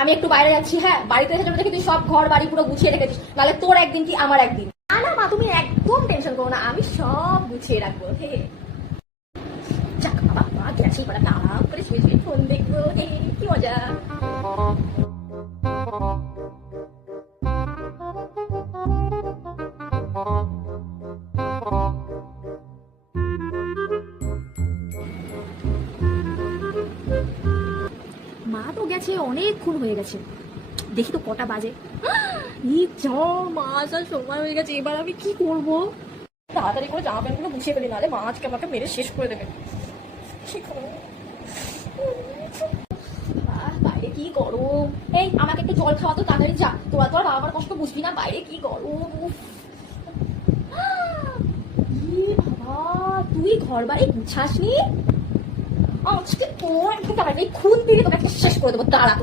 আমি একটু বাইরে যাচ্ছি, হ্যাঁ বাড়িতে এসে দেখি তুই সব ঘর বাড়ি পুরো গুছিয়ে রেখেছিস, নাহলে তোর একদিন কি আমার একদিন। না না মা, তুমি একদম টেনশন করো না, আমি সব গুছিয়ে রাখবো। হে যাক বাবা, মা গেছি, এবার আরাম করে শুয়ে শুয়ে ফোন দেখবো। হে কি মজা। মা তো গেছে, অনেকক্ষণ হয়ে গেছে, দেখি তো কটা বাজে। মা আসার সময় হয়ে গেছে, এবার আমি কি করবো? তাড়াতাড়ি করে জামা প্যান্টগুলো গুছিয়ে ফেলি, নাহলে মা আজকে আমাকে মেরে শেষ করে দেবে। কি করবো? বাইরে কি গরম। এই আমাকে একটু জল খাওয়া তো, তাড়াতাড়ি যা, তোরা তো আর বাবার কষ্ট বুঝবি না, বাইরে কি গরম। বাবা, তুই ঘর বাড়ি গুছাসনি? আজকে তোর খুন দিলে তোকে শেষ করে দেবো, দাঁড়া।